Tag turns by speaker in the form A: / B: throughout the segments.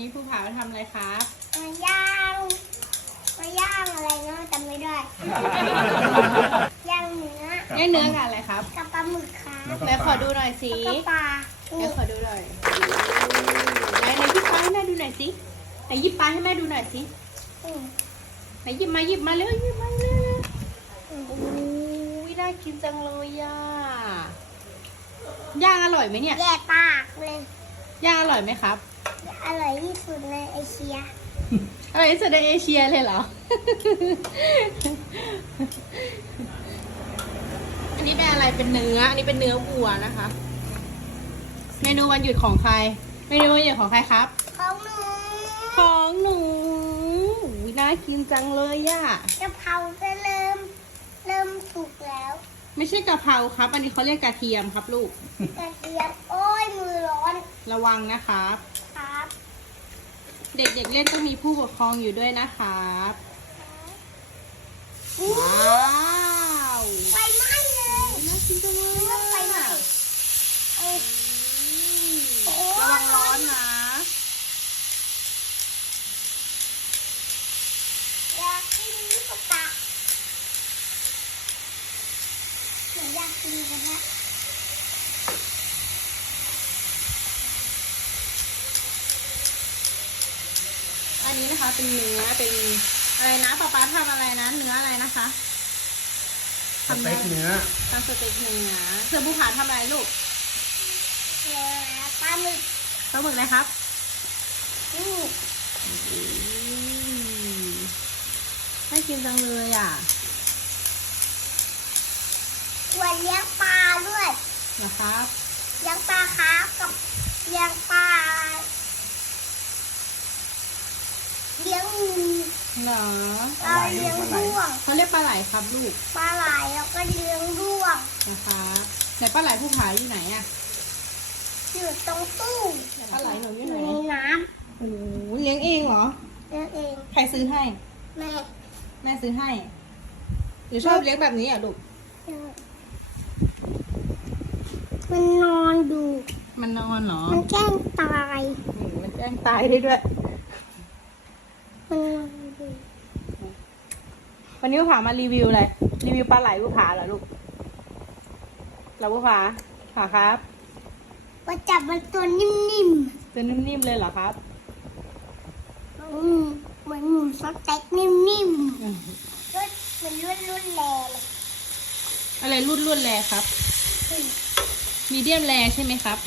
A: นี้ภูผาทำอะไรครับ
B: มาย่างอะไรเนาะจำไม่ได้ ย่างเนื้อย่าง
A: เนื้อกับอะไรครับ
B: กับปลาหมึกค่ะ
A: ไหนขอดูหน่อยสิ
B: แล้วก็ปลา
A: ไหนขอดูหน่อยไหนหยิบปลาให้แม่ดูหน่อยสิไหนหยิบปลาให้แม่ดูหน่อยสิ
B: อืม
A: ไหนหยิบมาเร็วหยิบมาเร็วโอ้ยน่ากินจังเลยย่าย่างอร่อยไหมเนี่ย
B: แย่ปากเลย
A: ย่างอร่อยไหมครับ
B: อร่อยที่สุดในเอเชีย
A: อร่อยที่สุดในเอเชียเลยเหรอ อันนี้เป็นอะไรเป็นเนื้อ อันนี้เป็นเนื้อวัวนะคะ เมนูวันหยุดของใคร เมนูวันหยุดของใครครับ
B: ของหนู
A: ของหนูอุ๊ยน่ากินจังเลยย่ะ
B: กะเพราก็เริ่มสุกแล้ว
A: ไม่ใช่กะเพราครับ อันนี้เขาเรียกกระเทียมครับลูก
B: กระเทียมโอ้ยมือร้อน
A: ระวังนะครับ
B: ครับ
A: เด็กๆเล่นต้องมีผู้ปกครองอยู่ด้วยนะครับ
B: อู้
A: ว้าว
B: ไฟไหม้เลย
A: น่ากินจังเลย
B: นึก
A: อะ
B: ว่าไฟไหม้เอ้ยโอ้
A: ระวังร้อนนะ
B: อยากกินลูกตาหนูอยากกินกันนะ
A: อันนี้นะคะเป็นเนื้อเป็นอะไรนะป๊าทำอะไรนะเนื้ออะไรนะคะ
C: สเต็กเนื้อ
A: ทำสเต็กเนื้อเสือภูผาทำอะไรลูก
B: แล้วปลาหมึก
A: ปลาหมึกอะไรครับ
B: อืม
A: น่ากินจังเลยอ่ะ
B: ส่วนเลี้ยงปลาด้วย
A: นะครับ
B: เลี้ยงปลาครับกับเลี้ยงปลาเลี้ยงงู
A: เหรอ
B: เราเลี้ยงด้วง
A: เขาเรียกปลาไหลครับลูก
B: ปลาไหลแล้วก็เลี้ยงด้วง
A: นะคะไหนปลาไหลภูผาอยู่ไหนอ่ะ
B: อยู่ตรงตู้
A: ไหนปลาไหลหนูอ
B: อยู่ ยู่
A: ไหน
B: ในน้
A: โอ้โหเลี้ยงเองเหรอ
B: ำเลี้ยงเอง
A: ใครซื้อให้
B: แม่
A: แม่ซื้อให้หรือชอบเลี้ยงแบบนี้อ่ะลูก
B: มันนอนดู
A: มันนอนเหรอ
B: มันแกล้งตาย
A: มันแจ้งตายได้ด้วย
B: มันนอนดู
A: วันนี้ภูผามารีวิวอะไร รีวิวปลาไหลภูผาเหรอลูกเหราภูผาค่ะครับ
B: ว่าจับมันตัวนิ่ม
A: ตัวนิ่มๆเลยเหรอครับ
B: ๆเหมือนหมูสเต็กนิ่มๆก็มันรุ่นแรงเลย
A: อะไรรุ่นแรครับ มีเดียมแรใช่ไหมครับ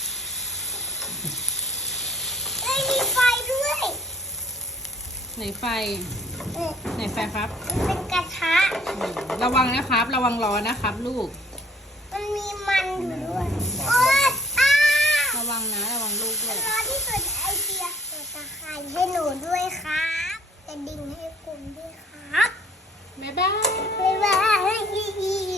B: เอ้ยมีไฟด้วย
A: ไหนไฟ
B: เออ
A: ไหนไฟครับ
B: มันเป็นกระทะ
A: ระวังนะครับ ระวังร้อนนะครับ ลูก
B: มันมีมันอยู่ด้วยโอ๊ยอ้า
A: ระวังนะ ระวังลูกด้วย
B: ร้อนที่สุดในไอเดียตัวตะไคร้ให้หนูด้วยครับจะดิ่งให้คุณด้วยครับ
A: บ๊ายบาย
B: บ๊ายบาย